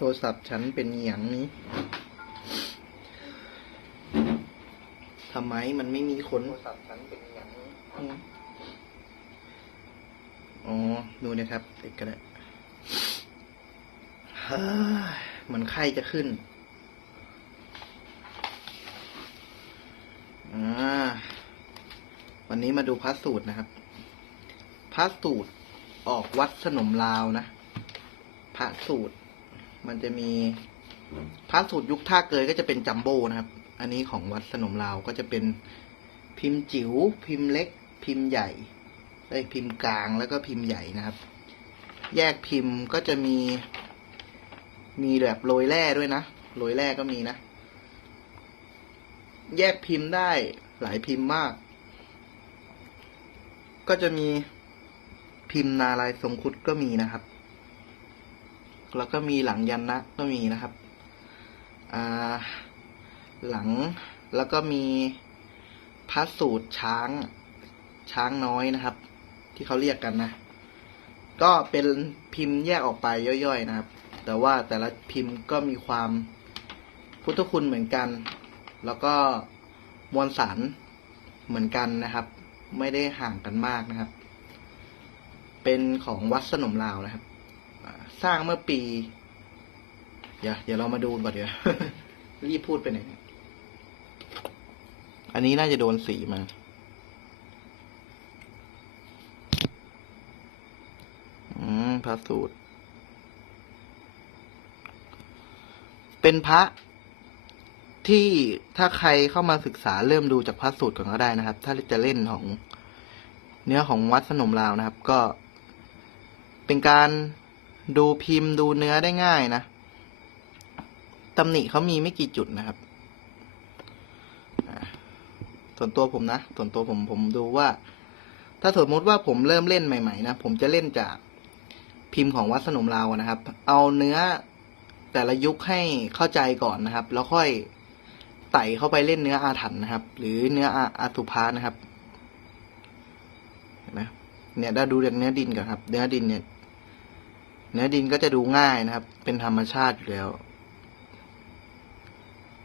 โทรศัพท์ฉันเป็นอย่างนี้ทำไมมันไม่มีคนโทรศัพท์ฉันเป็นอย่างนี้อืมอ๋อ ดูนะครับติดก็ได้เฮ้ยเหมันไข้จะขึ้นอ่าวันนี้มาดูพระสูตรนะครับ พระสูตรออกวัดสนมลาวนะ พระสูตร มันจะมีพระสูตรยุคท่าเกยก็จะเป็นจัมโบ้นะครับ อันนี้ของวัดสนมลาวก็จะเป็นพิมพ์จิ๋วพิมพ์เล็ก พิมพ์ใหญ่ไอ้ยพิมพ์กลางแล้วก็พิมพ์ใหญ่นะครับ แยกพิมพ์ก็จะมี มีแบบโรยแร่ด้วยนะโรยแร่ก็มีนะ แยกพิมพ์ได้หลายพิมพ์มาก ก็จะมีพิมพ์นาลายทรงคุดก็มีนะครับ แล้วก็มีหลังยันนะก็มีนะครับหลังแล้วก็มีพระสูตรช้างช้างน้อยนะครับ ที่เขาเรียกกันนะ ก็เป็นพิมพ์แยกออกไปย่อยๆนะครับ แต่ว่าแต่ละพิมพ์ก็มีความพุทธคุณเหมือนกัน แล้วก็มวลสารเหมือนกันนะครับ ไม่ได้ห่างกันมากนะครับ เป็นของวัดสนมลาวนะครับ สร้างเมื่อปี เดี๋ยวเดี๋ยวเรามาดูก่อนเดี๋ยวรีบพูดไปไหนเนี่ยอันนี้น่าจะโดนสีมา อืมพระสูตร เป็นพระที่ถ้าใครเข้ามาศึกษาเริ่มดูจากพระสูตรก่อนก็ได้นะครับ ถ้าจะเล่นของเนื้อของวัดสนมลาวนะครับ ก็เป็นการ ดูพิมพ์ดูเนื้อได้ง่ายนะตำหนิเขามีไม่กี่จุดนะครับ ส่วนตัวผมนะ ส่วนตัวผมผมดูว่า ถ้าสมมติว่าผมเริ่มเล่นใหม่ ๆ นะ ผมจะเล่นจากพิมพ์ของวัดสนมลาวนะครับ เอาเนื้อแต่ละยุคให้เข้าใจก่อนนะครับ แล้วค่อยไต่เข้าไปเล่นเนื้ออาถรรพ์นะครับ หรือเนื้ออาอาตุพานะครับเห็นไหมเนี่ยได้ดูจากเนื้อดินก่อนครับ เนื้อดินเนี่ย เนื้อดินก็จะดูง่ายนะครับ เป็นธรรมชาติอยู่แล้ว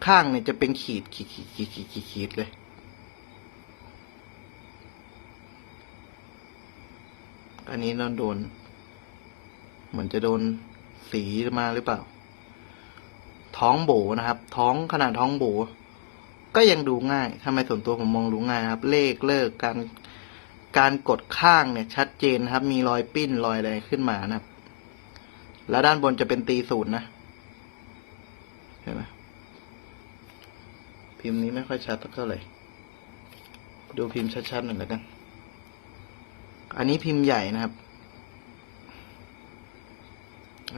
ข้างเนี่ยจะเป็นขีดขีดขีดขีดขีดขีดขีดเลย อันนี้เราโดน เหมือนจะโดนสีมาหรือเปล่า ท้องโบนะครับ ท้องขนาดท้องโบ ก็ยังดูง่ายทำไมส่วนตัวผมมองดูง่ายนะครับ เลขเลิกการการกดข้างเนี่ยชัดเจนครับ มีรอยปิ้นรอยอะไรขึ้นมานะครับ แล้วด้านบนจะเป็นตีศูนย์นะเห็นไหมพิมพ์นี้ไม่ค่อยชัดเท่าไหร่ดูพิมพ์ชัดๆหน่อยแล้วกัน อันนี้พิมพ์ใหญ่นะครับ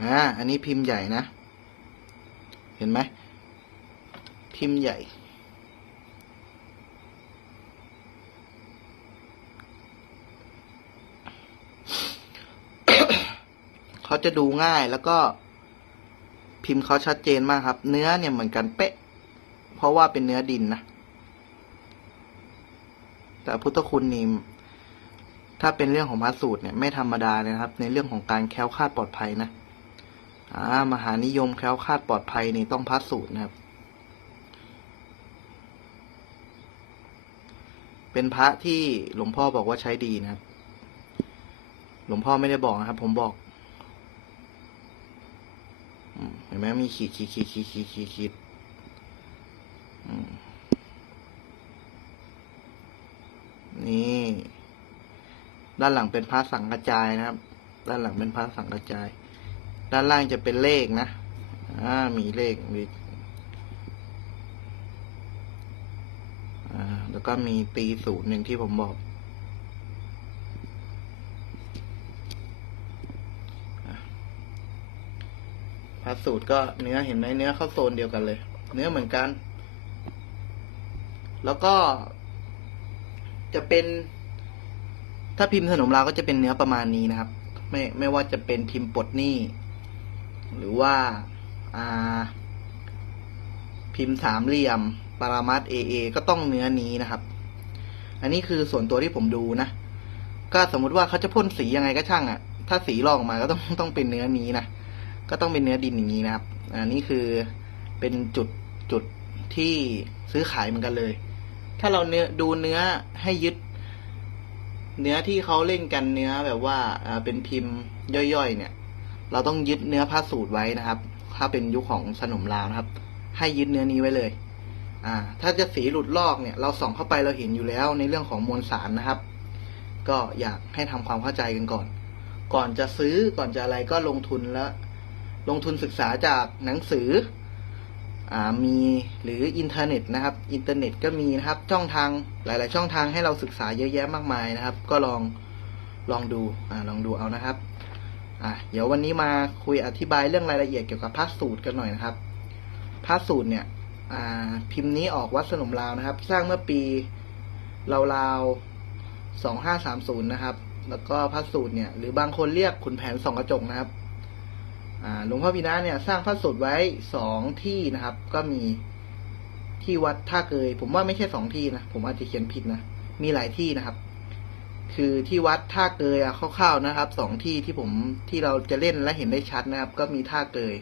อ่า อันนี้พิมพ์ใหญ่นะ เห็นไหม พิมพ์ใหญ่ เขาจะดูง่ายแล้วก็พิมพ์เขาชัดเจนมากครับ เนื้อเนี่ยเหมือนกันเป๊ะ เพราะว่าเป็นเนื้อดินนะ แต่พุทธคุณนี่ถ้าเป็นเรื่องของพระสูตรเนี่ยไม่ธรรมดาเลยนะครับ ในเรื่องของการแคล้วคลาดปลอดภัยนะอ่ามหานิยมแคล้วคลาดปลอดภัยนี่ต้องพระสูตรนะครับ เป็นพระที่หลวงพ่อบอกว่าใช้ดีนะครับ หลวงพ่อไม่ได้บอกนะครับ ผมบอกอืมเห็นไหมมีขีดขีดขีดขีดขีดขีดขีดนี่ ด้านหลังเป็นพระสังกระจายนะครับ ด้านหลังเป็นพระสังกระจาย ด้านล่างจะเป็นเลขนะอ่ามีเลขมีอ่าแล้วก็มีตีศูนย์หนึ่งที่ผมบอกอะ พระสูตรก็เนื้อเห็นไหมเนื้อเข้าโซนเดียวกันเลย เนื้อเหมือนกัน แล้วก็ จะเป็น ถ้าพิมพ์ขนมลาวก็จะเป็นเนื้อประมาณนี้นะครับ ไม่ไม่ว่าจะเป็นพิมพ์ปลดหนี้ หรือว่าอ่า พิมพ์สามเหลี่ยม ปรามัดเอเอก็ต้องเนื้อนี้นะครับ อันนี้คือส่วนตัวที่ผมดูนะ ก็สมมุติว่าเขาจะพ่นสียังไงก็ช่างอะ่ะ ถ้าสีลอกออกมาก็ต้องต้องเป็นเนื้อนี้นะ ก็ต้องเป็นเนื้อดินอย่างนี้นะครับ อ่านี่คือเป็นจุดจุดที่ซื้อขายเหมือนกันเลย ถ้าเราเนื้อดูเนื้อให้ยึด เนื้อที่เขาเล่นกันเนื้อแบบว่าเป็นพิมพ์ย่อยๆ เนี่ย เราต้องยึดเนื้อผ้าสูตรไว้นะครับ ถ้าเป็นยุคของสนมลาวนะครับ ให้ยึดเนื้อนี้ไว้เลย อ่า ถ้าจะสีหลุดลอกเนี่ย เราส่องเข้าไปเราเห็นอยู่แล้วในเรื่องของมวลสารนะครับ ก็อยากให้ทำความเข้าใจกันก่อน ก่อนจะซื้อก่อนจะอะไรก็ลงทุนแล้ว ลงทุนศึกษาจากหนังสืออ่ามีหรืออินเทอร์เน็ตนะครับ อินเทอร์เน็ตก็มีนะครับช่องทางหลาย ๆ ช่องทางให้เราศึกษาเยอะแยะมากมายนะครับ ก็ลองลองดูอ่าลองดูเอานะครับอะเดี๋ยววันนี้มาคุยอธิบายเรื่องรายละเอียดเกี่ยวกับพาสสูตรกันหน่อยนะครับพาสสูตรเนี่ยอ่าพิมพ์นี้ออกวัดสนมลาวนะครับ สร้างเมื่อปีราวๆสองห้าสามศูนย์นะครับ แล้วก็พาสสูตรเนี่ยหรือบางคนเรียกขุนแผนสองกระจกนะครับ หลวงพ่อพินาเนี่ยสร้างพระสูตรไว้สองที่นะครับ ก็มีที่วัดท่าเกย ผมว่าไม่ใช่สองที่นะ ผมอาจจะเขียนผิดนะ มีหลายที่นะครับ คือที่วัดท่าเกยอะคร่าวๆนะครับสองที่ที่ผมที่เราจะเล่นและเห็นได้ชัดนะครับ ก็มีท่าเกย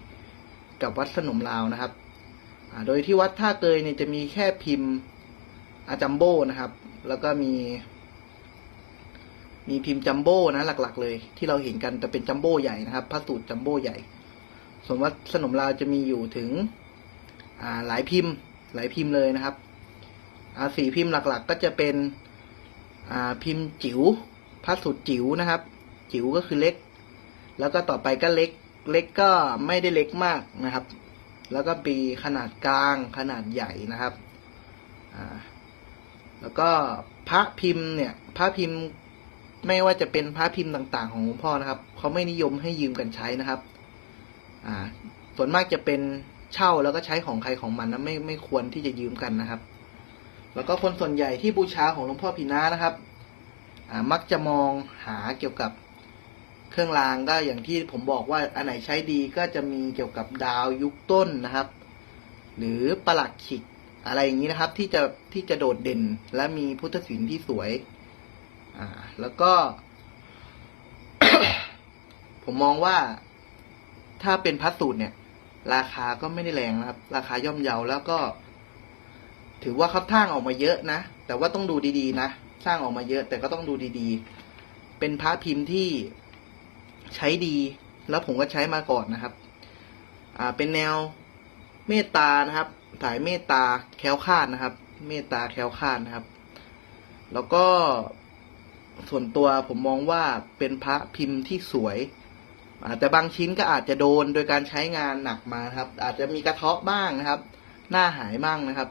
กับวัดสนมลาวนะครับโดยที่วัดท่าเกยเนี่ยจะมีแค่พิมพ์อาจัมโบ้นะครับ แล้วก็มี มีพิมพ์จัมโบ้นะหลัก ๆ เลย ที่เราเห็นกันแต่เป็นจัมโบ้ใหญ่นะครับพระสูตรจัมโบ้ใหญ่ ส่วนวัดสนมลาวจะมีอยู่ถึงหลายพิมพ์หลายพิมพ์เลยนะครับอาสี่พิมพ์หลักๆ ก็จะเป็นพิมพ์จิ๋วพระสูตรจิ๋วนะครับ จิ๋วก็คือเล็ก แล้วก็ต่อไปก็เล็กเล็กก็ไม่ได้เล็กมากนะครับ แล้วก็ปีขนาดกลางขนาดใหญ่นะครับแล้วก็พระพิมพ์เนี่ยพระพิมพ์ ไม่ว่าจะเป็นพระพิมพ์ต่างๆ ของหลวงพ่อนะครับเขาไม่นิยมให้ยืมกันใช้นะครับ อ่า ส่วนมากจะเป็นเช่าแล้วก็ใช้ของใครของมันนะไม่ไม่ควรที่จะยืมกันนะครับ แล้วก็คนส่วนใหญ่ที่บูชาของหลวงพ่อพีนานะครับ อ่ามักจะมองหาเกี่ยวกับเครื่องรางก็อย่างที่ผมบอกว่าอันไหนใช้ดีก็จะมีเกี่ยวกับดาวยุคต้นนะครับ หรือประหลัดขิกอะไรอย่างนี้นะครับ ที่จะที่จะโดดเด่นและมีพุทธศิลป์ที่สวย อ่า แล้วก็ ผมมองว่าถ้าเป็นพัสสูตรเนี่ย ราคาก็ไม่ได้แรงนะครับ ราคาย่อมเยาแล้วก็ ถือว่าเขาสร้างออกมาเยอะนะ แต่ว่าต้องดูดีๆนะสร้างออกมาเยอะ แต่ก็ต้องดูดีๆ เป็นพระพิมพ์ที่ใช้ดี แล้วผมก็ใช้มาก่อนนะครับ อ่า เป็นแนวเมตตานะครับ สายเมตตาแคล้วคลาดนะครับ เมตตาแคล้วคลาดนะครับ แล้วก็ ส่วนตัวผมมองว่าเป็นพระพิมพ์ที่สวยแต่บางชิ้นก็อาจจะโดนโดยการใช้งานหนักมาครับ อาจจะมีกระเทาะบ้างนะครับ หน้าหายบ้างนะครับ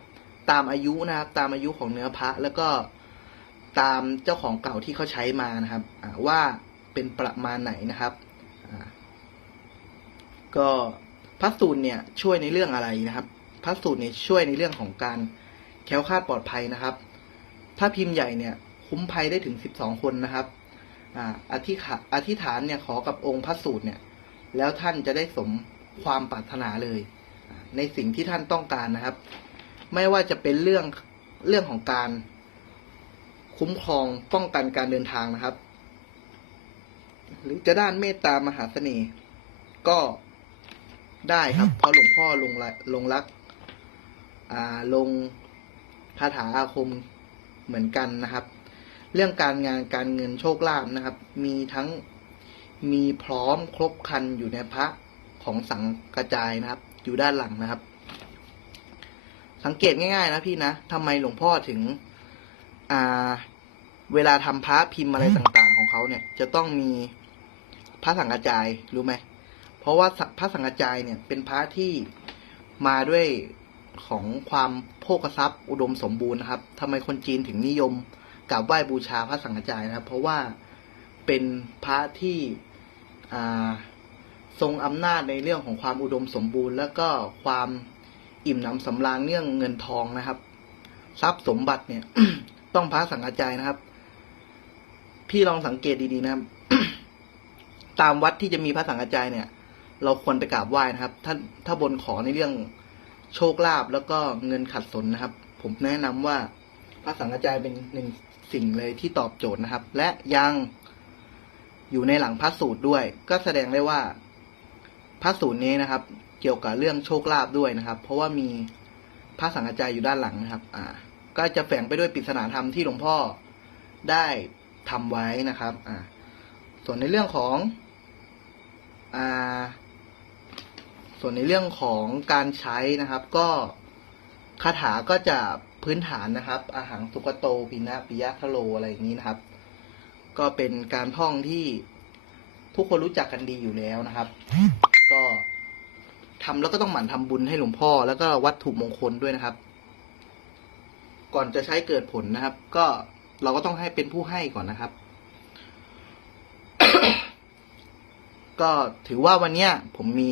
ตามอายุนะครับ ตามอายุของเนื้อพระแล้วก็ตามเจ้าของเก่าที่เขาใช้มานะครับว่าเป็นประมาณไหนนะครับก็พระสูตรเนี่ยช่วยในเรื่องอะไรนะครับ พระสูตรเนี่ยช่วยในเรื่องของการแค้วคาดปลอดภัยนะครับ ถ้าพิมพ์ใหญ่เนี่ย คุ้มภัยได้ถึงสิบสองคนนะครับอ่าอธิษฐานอธิษฐานเนี่ยขอกับองค์พระสูตรเนี่ย แล้วท่านจะได้สมความปรารถนาเลยอ่าในสิ่งที่ท่านต้องการนะครับ ไม่ว่าจะเป็นเรื่องเรื่องของการ คุ้มครองป้องกันการเดินทางนะครับ หรือจะด้านเมตตามหาเสน่ห์ก็ได้ครับ เพราะหลวงพ่อลงละลงรักอ่าลงคาถาอาคมเหมือนกันนะครับ เรื่องการงานการเงินโชคลาภนะครับ มีทั้งมีพร้อมครบครันอยู่ในพระของสังกระจายนะครับ อยู่ด้านหลังนะครับ สังเกตง่ายๆนะพี่นะทำไมหลวงพ่อถึง อ่า เวลาทำพระพิมพ์อะไรต่างๆ ของเขาเนี่ย จะต้องมีพระสังกระจายรู้ไหมเพราะว่าพระสังกระจายเนี่ย เป็นพระที่มาด้วยของความโภคทรัพย์อุดมสมบูรณ์นะครับทำไมคนจีนถึงนิยม กราบไหว้บูชาพระสังกระจายนะครับ เพราะว่าเป็นพระที่ทรงอำนาจในเรื่องของความอุดมสมบูรณ์ แล้วก็ความอิ่มหนำสำราญเรื่องเงินทองนะครับ ทรัพย์สมบัติเนี่ย ต้องพระสังกระจายนะครับ พี่ลองสังเกตดีๆนะครับ ตามวัดที่จะมีพระสังกระจายเนี่ย เราควรไปกราบไหว้นะครับ ถ้าถ้าบนขอในเรื่องโชคลาภแล้วก็เงินขัดสนนะครับ ผมแนะนำว่าพระสังกระจายเป็นหนึ่ง สิ่งเลยที่ตอบโจทย์นะครับ และยังอยู่ในหลังพระสูตรด้วย ก็แสดงได้ว่าพระสูตรนี้นะครับ เกี่ยวกับเรื่องโชคลาภด้วยนะครับ เพราะว่ามีพระสังฆาจายอยู่ด้านหลังนะครับ อ่า ก็จะแฝงไปด้วยปริศนาธรรมที่หลวงพ่อได้ทำไว้นะครับ อ่า ส่วนในเรื่องของอ่าส่วนในเรื่องของการใช้นะครับ ก็คาถาก็จะ พื้นฐานนะครับ อาหารสุกโตปินะปิยะทะโลอะไรอย่างนี้นะครับ ก็เป็นการท่องที่ทุกคนรู้จักกันดีอยู่แล้วนะครับ ก็ทำแล้วก็ต้องหมั่นทำบุญให้หลวงพ่อ แล้วก็วัตถุมงคลด้วยนะครับ ก่อนจะใช้เกิดผลนะครับ ก็เราก็ต้องให้เป็นผู้ให้ก่อนนะครับ ก็ถือว่าวันเนี้ยผมมี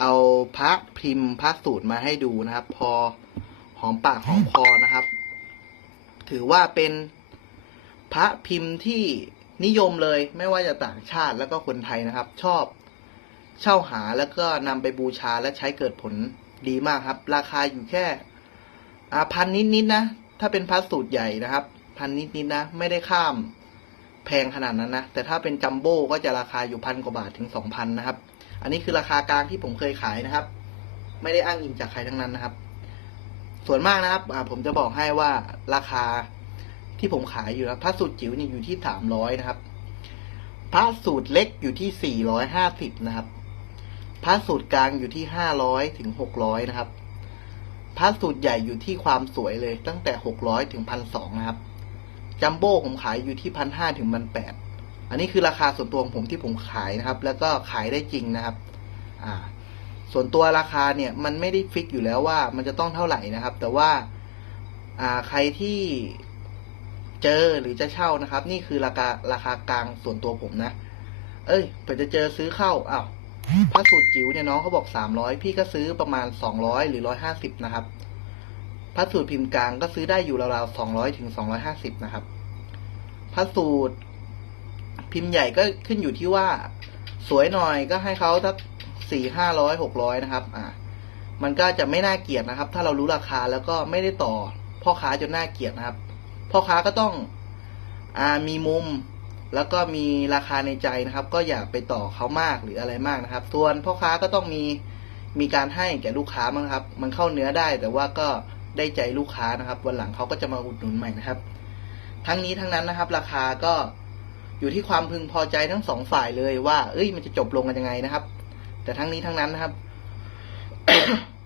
เอาพระพิมพ์พระสูตรมาให้ดูนะครับ พอ หอมปากหอมคอนะครับ ถือว่าเป็นพระพิมพ์ที่นิยมเลยไม่ว่าจะต่างชาติแล้วก็คนไทยนะครับ ชอบเช่าหาแล้วก็นำไปบูชาและใช้เกิดผลดีมากครับ ราคาอยู่แค่อาพันนิดๆนะ ถ้าเป็นพระสูตรใหญ่นะครับ พันนิดๆนะ ไม่ได้ข้ามแพงขนาดนั้นนะ แต่ถ้าเป็นจัมโบ้ก็จะราคาอยู่พันกว่าบาทถึงสองพันนะครับ อันนี้คือราคากลางที่ผมเคยขายนะครับ ไม่ได้อ้างอิงจากใครทั้งนั้นนะครับ ส่วนมากนะครับผมจะบอกให้ว่าราคาที่ผมขายอยู่นะพระสูตรจิ๋วนี่อยู่ที่สามร้อยนะครับ พระสูตรเล็กอยู่ที่สี่ร้อยห้าสิบนะครับ พระสูตรกลางอยู่ที่ห้าร้อยถึงหกร้อยนะครับ พระสูตรใหญ่อยู่ที่ความสวยเลย ตั้งแต่หกร้อยถึงพันสองนะครับ จัมโบ้ผมขายอยู่ที่พันห้าถึงพันแปดอันนี้คือราคาส่วนตัวของผมที่ผมขายนะครับ แล้วก็ขายได้จริงนะครับ อ่า ส่วนตัวราคาเนี่ยมันไม่ได้ฟิกอยู่แล้วว่ามันจะต้องเท่าไหร่นะครับ แต่ว่าอ่าใครที่เจอหรือจะเช่านะครับ นี่คือราคาราคากลางส่วนตัวผมนะ เอ้ยเผื่อจะเจอซื้อเข้าอ้าวพระสูตรจิ๋วเนี่ยน้องเขาบอกสามร้อยพี่ก็ซื้อประมาณสองร้อยหรือร้อยห้าสิบนะครับพระสูตรพิมพ์กลางก็ซื้อได้อยู่ราวๆสองร้อยถึงสองร้อยห้าสิบนะครับพระสูตรพิมพ์ใหญ่ก็ขึ้นอยู่ที่ว่า สวยหน่อยก็ให้เขาสัก สี่ห้าร้อยหกร้อยนะครับ อ่า มันก็จะไม่น่าเกลียดนะครับ ถ้าเรารู้ราคาแล้วก็ไม่ได้ต่อพ่อค้าจนน่าเกลียดนะครับ พ่อค้าก็ต้อง อ่า มีมุม แล้วก็มีราคาในใจนะครับ ก็อย่าไปต่อเขามากหรืออะไรมากนะครับ ส่วนพ่อค้าก็ต้องมี มีการให้แก่ลูกค้ามั้งครับ มันเข้าเนื้อได้ แต่ว่าก็ได้ใจลูกค้านะครับ วันหลังเขาก็จะมาอุดหนุนใหม่นะครับ ทั้งนี้ทั้งนั้นนะครับ ราคาก็อยู่ที่ความพึงพอใจทั้งสองฝ่ายเลยว่า เอ้ย มันจะจบลงกันยังไงนะครับ แต่ทั้งนี้ทั้งนั้นนะครับ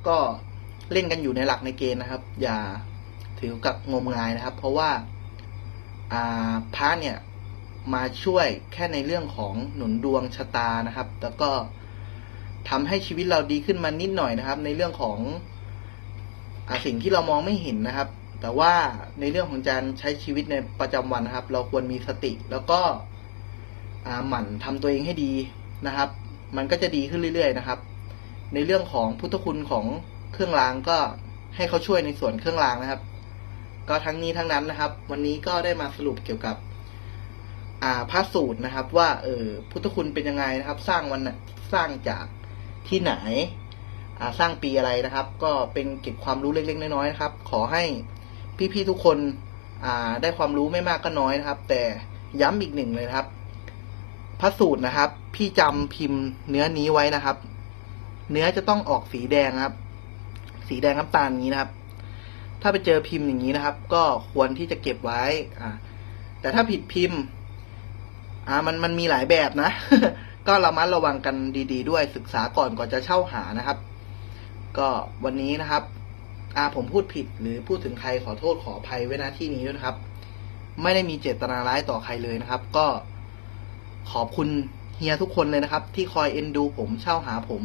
ก็เล่นกันอยู่ในหลักในเกณฑ์นะครับ อย่าถือกับงมงายนะครับ เพราะว่าพระเนี่ยมาช่วยแค่ในเรื่องของหนุนดวงชะตานะครับ แล้วก็ทำให้ชีวิตเราดีขึ้นมานิดหน่อยนะครับ ในเรื่องของอสิ่งที่เรามองไม่เห็นนะครับ แต่ว่าในเรื่องของการใช้ชีวิตในประจำวันนะครับ เราควรมีสติ แล้วก็หมั่นทำตัวเองให้ดีนะครับ มันก็จะดีขึ้นเรื่อยๆนะครับ ในเรื่องของพุทธคุณของเครื่องรางก็ให้เขาช่วยในส่วนเครื่องรางนะครับ ก็ทั้งนี้ทั้งนั้นนะครับ วันนี้ก็ได้มาสรุปเกี่ยวกับอ่าพระสูตรนะครับ ว่าเออพุทธคุณเป็นยังไงนะครับ สร้างวันสร้างจากที่ไหนอ่าสร้างปีอะไรนะครับ ก็เป็นเก็บความรู้เล็กๆน้อยๆนะครับ ขอให้พี่ๆทุกคนอ่าได้ความรู้ไม่มากก็น้อยนะครับ แต่ย้ำอีกหนึ่งเลยครับ พระสูตรนะครับ พี่จำพิมพ์เนื้อนี้ไว้นะครับ เนื้อจะต้องออกสีแดงครับ สีแดงน้ำตาลนี้นะครับ ถ้าไปเจอพิมพ์อย่างนี้นะครับ ก็ควรที่จะเก็บไว้ อ่า แต่ถ้าผิดพิมพ์ อ่า มันมันมีหลายแบบนะ ก็ระมัดระวังกันดี ๆด้วยศึกษาก่อนก่อนจะเช่าหานะครับ ก็วันนี้นะครับ อ่าผมพูดผิดหรือพูดถึงใครขอโทษขออภัยไว้ณที่นี้ด้วยนะครับ ไม่ได้มีเจตนาร้ายต่อใครเลยนะครับ ก็ ขอบคุณเฮียทุกคนเลยนะครับ ที่คอยเอ็นดูผมเช่าหาผม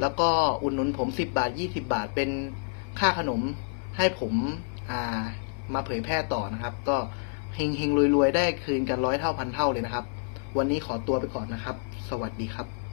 แล้วก็อุดหนุนผมสิบบาทยี่สิบาทเป็นค่าขนมให้ผมอ่ามาเผยแพร่ต่อนะครับ ก็เฮงเฮงรวยๆ ได้คืนกันร้อยเท่าพันเท่าเลยนะครับ วันนี้ขอตัวไปก่อนนะครับ สวัสดีครับ